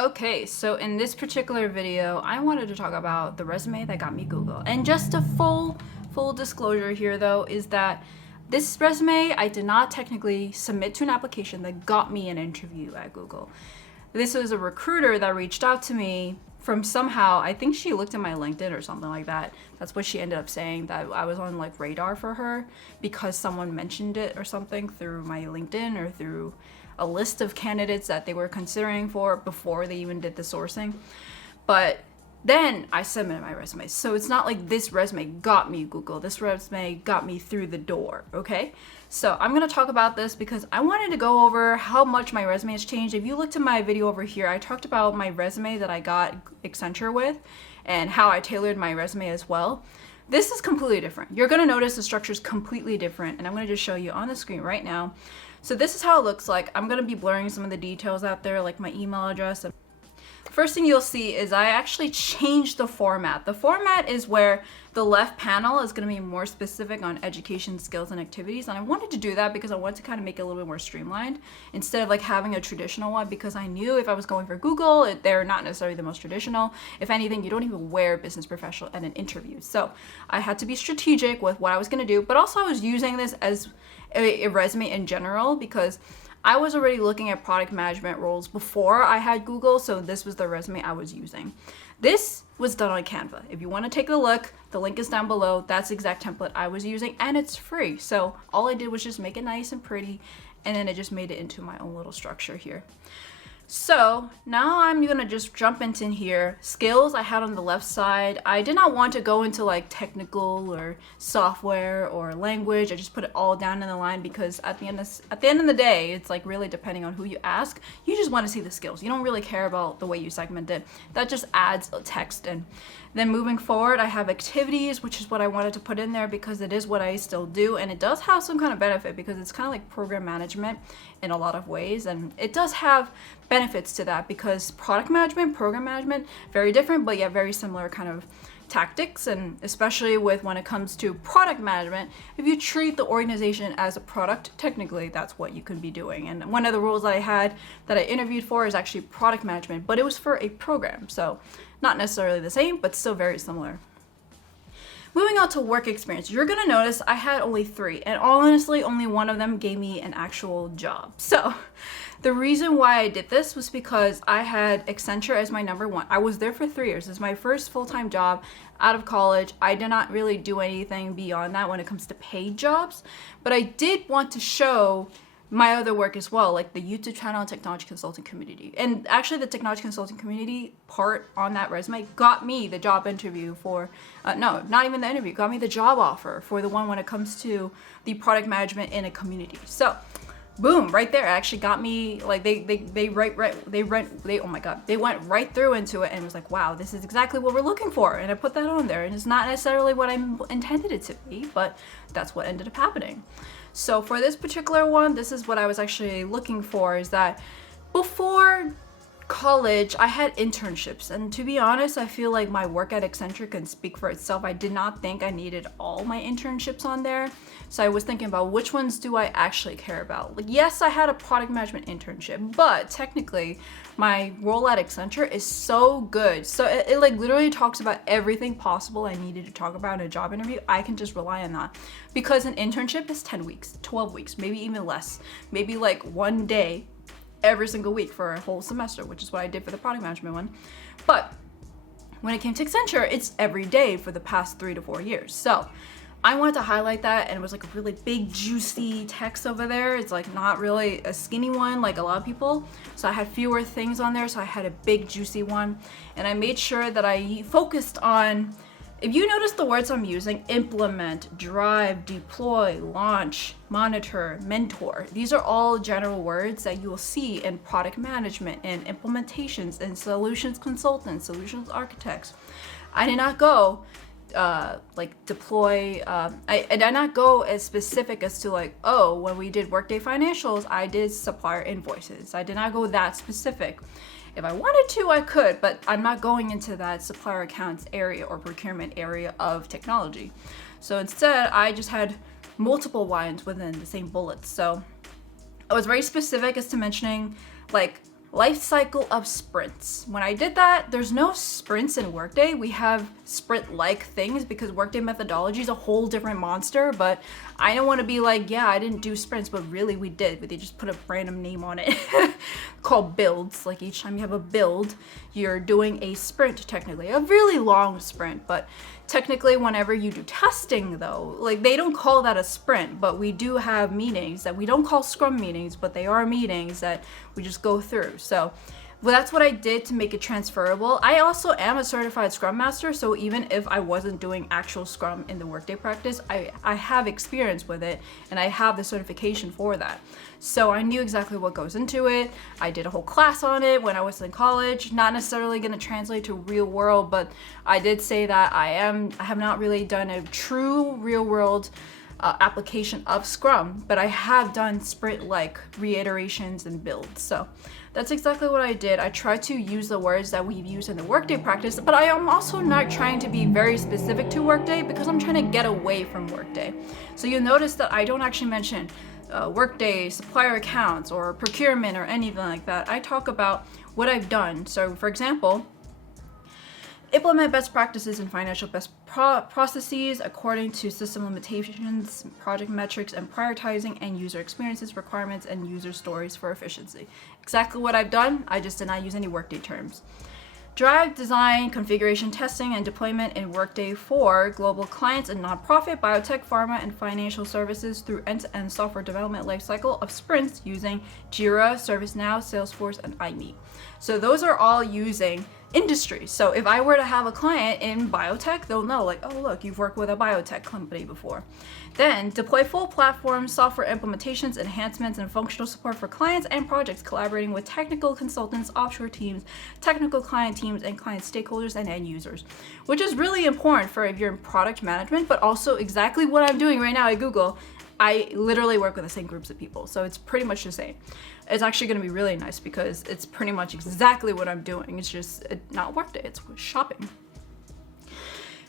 Okay, so in this particular video, I wanted to talk about the resume that got me Google. And just a full disclosure here though, is that this resume, I did not technically submit to an application that got me an interview at Google. This was a recruiter that reached out to me from somehow, I think she looked at my LinkedIn or something like that. That's what she ended up saying, that I was on like radar for her because someone mentioned it or something through my LinkedIn or through a list of candidates that they were considering for before they even did the sourcing. But then I submitted my resume. So it's not like this resume got me Google. This resume got me through the door, okay? So I'm gonna talk about this because I wanted to go over how much my resume has changed. If you looked at my video over here, I talked about my resume that I got Accenture with and how I tailored my resume as well. This is completely different. You're gonna notice the structure is completely different, and I'm gonna just show you on the screen right now. So this is how it looks like. I'm gonna be blurring some of the details out there, like my email address. First thing you'll see is I actually changed the format. The format is where the left panel is going to be more specific on education, skills, and activities. And I wanted to do that because I wanted to kind of make it a little bit more streamlined instead of like having a traditional one, because I knew if I was going for Google, they're not necessarily the most traditional. If anything, you don't even wear business professional at an interview. So I had to be strategic with what I was going to do, but also I was using this as a resume in general because I was already looking at product management roles before I had Google, so this was the resume I was using. This was done on Canva. If you want to take a look, the link is down below. That's the exact template I was using, and it's free. So all I did was just make it nice and pretty, and then it just made it into my own little structure here. So now I'm gonna just jump into here. Skills I had on the left side. I did not want to go into like technical or software or language. I just put it all down in the line because at the end of the day, it's like really depending on who you ask. You just want to see the skills. You don't really care about the way you segment it. That just adds text. And then moving forward, I have activities, which is what I wanted to put in there because it is what I still do, and it does have some kind of benefit because it's kind of like program management in a lot of ways, and it does have benefits to that because product management, program management, very different, but yet very similar kind of tactics. And especially with when it comes to product management, if you treat the organization as a product, technically that's what you can be doing. And one of the roles I had that I interviewed for is actually product management, but it was for a program, so not necessarily the same, but still very similar. Moving on to work experience, you're gonna notice I had only 3, and honestly, only one of them gave me an actual job. So the reason why I did this was because I had Accenture as my number 1. I was there for 3 years. It's my first full-time job out of college. I did not really do anything beyond that when it comes to paid jobs, but I did want to show my other work as well, like the YouTube channel and technology consulting community. And actually the technology consulting community part on that resume got me the job interview for, no, not even the interview, got me the job offer for the one when it comes to the product management in a community. So boom, right there, it actually got me, like they oh my God, they went right through into it and was like, wow, this is exactly what we're looking for. And I put that on there, and it's not necessarily what I intended it to be, but that's what ended up happening. So for this particular one, this is what I was actually looking for, is that before college, I had internships. And to be honest, I feel like my work at Accenture can speak for itself. I did not think I needed all my internships on there. So I was thinking about which ones do I actually care about? Like, yes, I had a product management internship, but technically my role at Accenture is so good. So it like literally talks about everything possible I needed to talk about in a job interview. I can just rely on that because an internship is 10 weeks, 12 weeks, maybe even less, maybe like 1 day every single week for a whole semester, which is what I did for the product management one. But when it came to Accenture, it's every day for the past 3 to 4 years. So I wanted to highlight that, and it was like a really big juicy text over there. It's like not really a skinny one like a lot of people. So I had fewer things on there, so I had a big juicy one, and I made sure that I focused on, if you notice the words I'm using, implement, drive, deploy, launch, monitor, mentor, these are all general words that you will see in product management and implementations and solutions consultants, solutions architects. I did not go like deploy, I did not go as specific as to like, oh, when we did Workday financials, I did supplier invoices. I did not go that specific. If I wanted to, I could, but I'm not going into that supplier accounts area or procurement area of technology. So instead, I just had multiple lines within the same bullets. So I was very specific as to mentioning like life cycle of sprints. When I did that, there's no sprints in Workday. We have sprint-like things because Workday methodology is a whole different monster, but I don't want to be like, yeah, I didn't do sprints, but really we did. They just put a random name on it called builds. Like each time you have a build, you're doing a sprint technically, a really long sprint, but technically whenever you do testing though, like they don't call that a sprint, but we do have meetings that we don't call scrum meetings, but they are meetings that we just go through. So well, that's what I did to make it transferable. I also am a certified Scrum Master, so even if I wasn't doing actual Scrum in the Workday practice, I have experience with it and I have the certification for that. So I knew exactly what goes into it. I did a whole class on it when I was in college. Not necessarily going to translate to real world, but I did say that I have not really done a true real world application of Scrum, but I have done sprint-like reiterations and builds. So that's exactly what I did. I tried to use the words that we've used in the Workday practice, but I am also not trying to be very specific to Workday because I'm trying to get away from Workday. So you'll notice that I don't actually mention Workday, supplier accounts, or procurement or anything like that. I talk about what I've done. So for example, implement best practices and financial best processes according to system limitations, project metrics, and prioritizing end user experiences, requirements, and user stories for efficiency. Exactly what I've done, I just did not use any Workday terms. Drive design, configuration testing, and deployment in Workday for global clients and nonprofit, biotech, pharma, and financial services through end-to-end software development lifecycle of sprints using Jira, ServiceNow, Salesforce, and iMeet. So those are all using industry. So if I were to have a client in biotech, they'll know like, oh look, you've worked with a biotech company before. Then deploy full platform software implementations, enhancements, and functional support for clients and projects, collaborating with technical consultants, offshore teams, technical client teams, and client stakeholders and end users, which is really important for if you're in product management, but also exactly what I'm doing right now at Google. I literally work with the same groups of people, so it's pretty much the same. It's actually going to be really nice because it's pretty much exactly what I'm doing. It's just not Workday, it's shopping.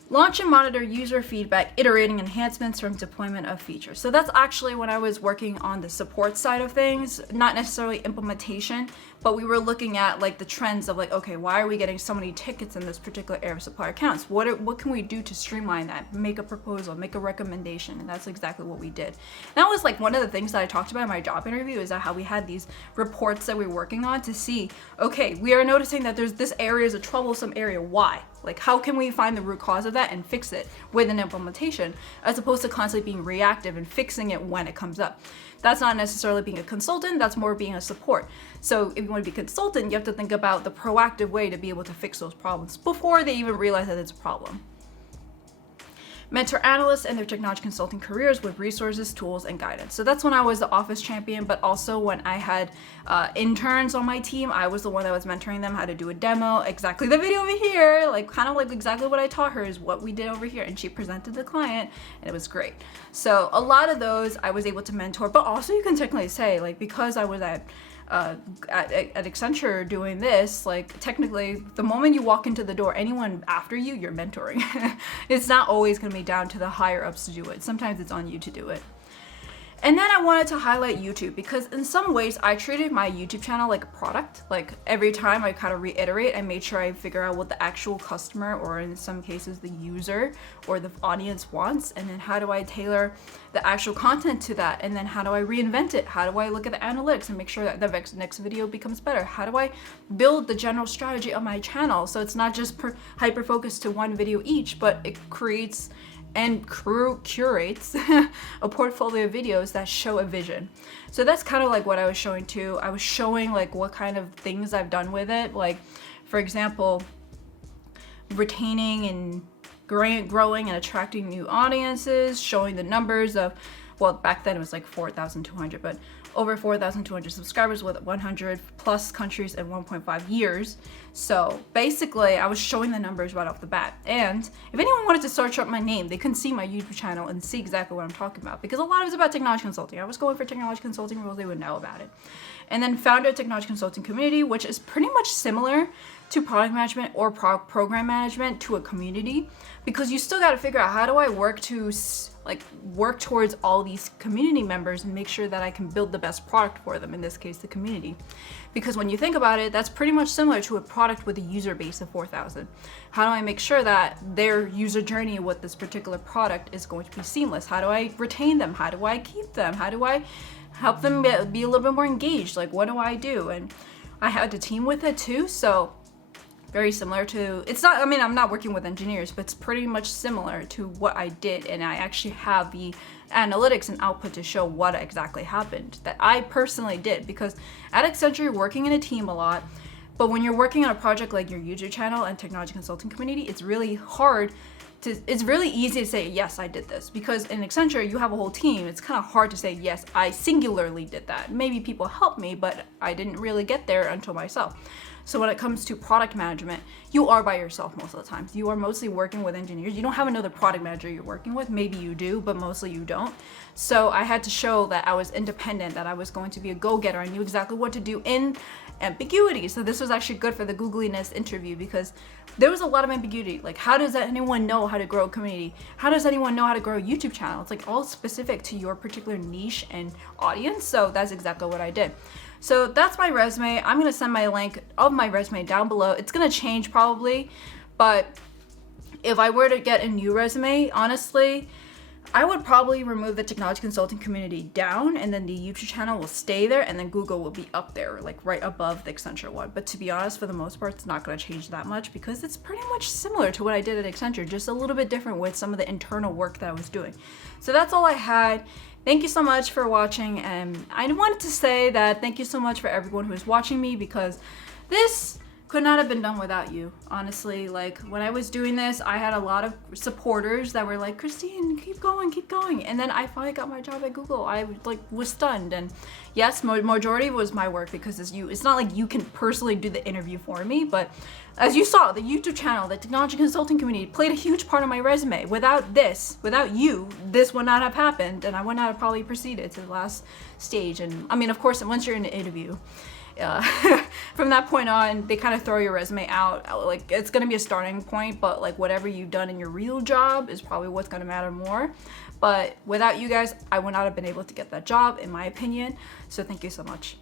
Launch and monitor user feedback, iterating enhancements from deployment of features. So that's actually when I was working on the support side of things, not necessarily implementation, but we were looking at like the trends of like, okay, why are we getting so many tickets in this particular area of supplier accounts? What can we do to streamline that? Make a proposal, make a recommendation, and that's exactly what we did. That was like one of the things that I talked about in my job interview, is that how we had these reports that we were working on to see, okay, we are noticing that there's this area is a troublesome area. Why? Like, how can we find the root cause of that and fix it with an implementation, as opposed to constantly being reactive and fixing it when it comes up? That's not necessarily being a consultant, that's more being a support. So if you want to be a consultant, you have to think about the proactive way to be able to fix those problems before they even realize that it's a problem. Mentor analysts and their technology consulting careers with resources, tools, and guidance. So that's when I was the office champion, but also when I had interns on my team, I was the one that was mentoring them how to do a demo. Exactly the video over here, like kind of like exactly what I taught her is what we did over here, and she presented the client, and it was great. So a lot of those I was able to mentor, but also you can technically say, like, because I was at Accenture doing this, like technically the moment you walk into the door, anyone after you, you're mentoring. It's not always going to be down to the higher ups to do it. Sometimes it's on you to do it. And then I wanted to highlight YouTube, because in some ways I treated my YouTube channel like a product. Like every time I kind of reiterate, I made sure I figure out what the actual customer, or in some cases the user or the audience wants, and then how do I tailor the actual content to that, and then how do I reinvent it? How do I look at the analytics and make sure that the next video becomes better? How do I build the general strategy of my channel so it's not just hyper focused to one video each, but it creates and curates a portfolio of videos that show a vision. So that's kind of like what I was showing too. I was showing like what kind of things I've done with it. Like, for example, retaining and growing and attracting new audiences, showing the numbers of, well, back then it was like 4,200, but over 4,200 subscribers with 100 plus countries in 1.5 years. So basically I was showing the numbers right off the bat. And if anyone wanted to search up my name, they can see my YouTube channel and see exactly what I'm talking about, because a lot of it's about technology consulting. I was going for technology consulting roles, they would know about it. And then founded a technology consulting community, which is pretty much similar to product management or program management to a community, because you still got to figure out, how do I work to like work towards all these community members and make sure that I can build the best product for them, in this case the community. Because when you think about it, that's pretty much similar to a product with a user base of 4,000. How do I make sure that their user journey with this particular product is going to be seamless? How do I retain them? How do I keep them? How do I help them be a little bit more engaged? Like, what do I do? And I had to team with it too, so very similar to, it's not, I mean, I'm not working with engineers, but it's pretty much similar to what I did, and I actually have the analytics and output to show what exactly happened that I personally did. Because at Accenture, you're working in a team a lot, but when you're working on a project like your YouTube channel and technology consulting community, it's really hard to, it's really easy to say, yes, I did this. Because in Accenture, you have a whole team. It's kind of hard to say, yes, I singularly did that. Maybe people helped me, but I didn't really get there until myself. So when it comes to product management, you are by yourself most of the time. You are mostly working with engineers. You don't have another product manager you're working with. Maybe you do, but mostly you don't. So I had to show that I was independent, that I was going to be a go-getter. I knew exactly what to do in ambiguity. So this was actually good for the Googliness interview, because there was a lot of ambiguity. Like, how does anyone know how to grow a community? How does anyone know how to grow a YouTube channel? It's like all specific to your particular niche and audience. So that's exactly what I did. So that's my resume. I'm gonna send my link of my resume down below. It's gonna change probably, but if I were to get a new resume, honestly, I would probably remove the technology consulting community down, and then the YouTube channel will stay there, and then Google will be up there, like right above the Accenture one. But to be honest, for the most part, it's not gonna change that much, because it's pretty much similar to what I did at Accenture, just a little bit different with some of the internal work that I was doing. So that's all I had. Thank you so much for watching, and I wanted to say that thank you so much for everyone who is watching me, because this could not have been done without you, honestly. Like, when I was doing this, I had a lot of supporters that were like, Christine, keep going. And then I finally got my job at Google. I was stunned. And yes, majority was my work, because it's not like you can personally do the interview for me, but as you saw, the YouTube channel, the technology consulting community played a huge part of my resume. Without you, this would not have happened, and I would not have probably proceeded to the last stage. And I mean, of course, once you're in the interview, from that point on, they kind of throw your resume out. Like, it's gonna be a starting point, but like whatever you've done in your real job is probably what's gonna matter more. But without you guys, I would not have been able to get that job, in my opinion. So thank you so much.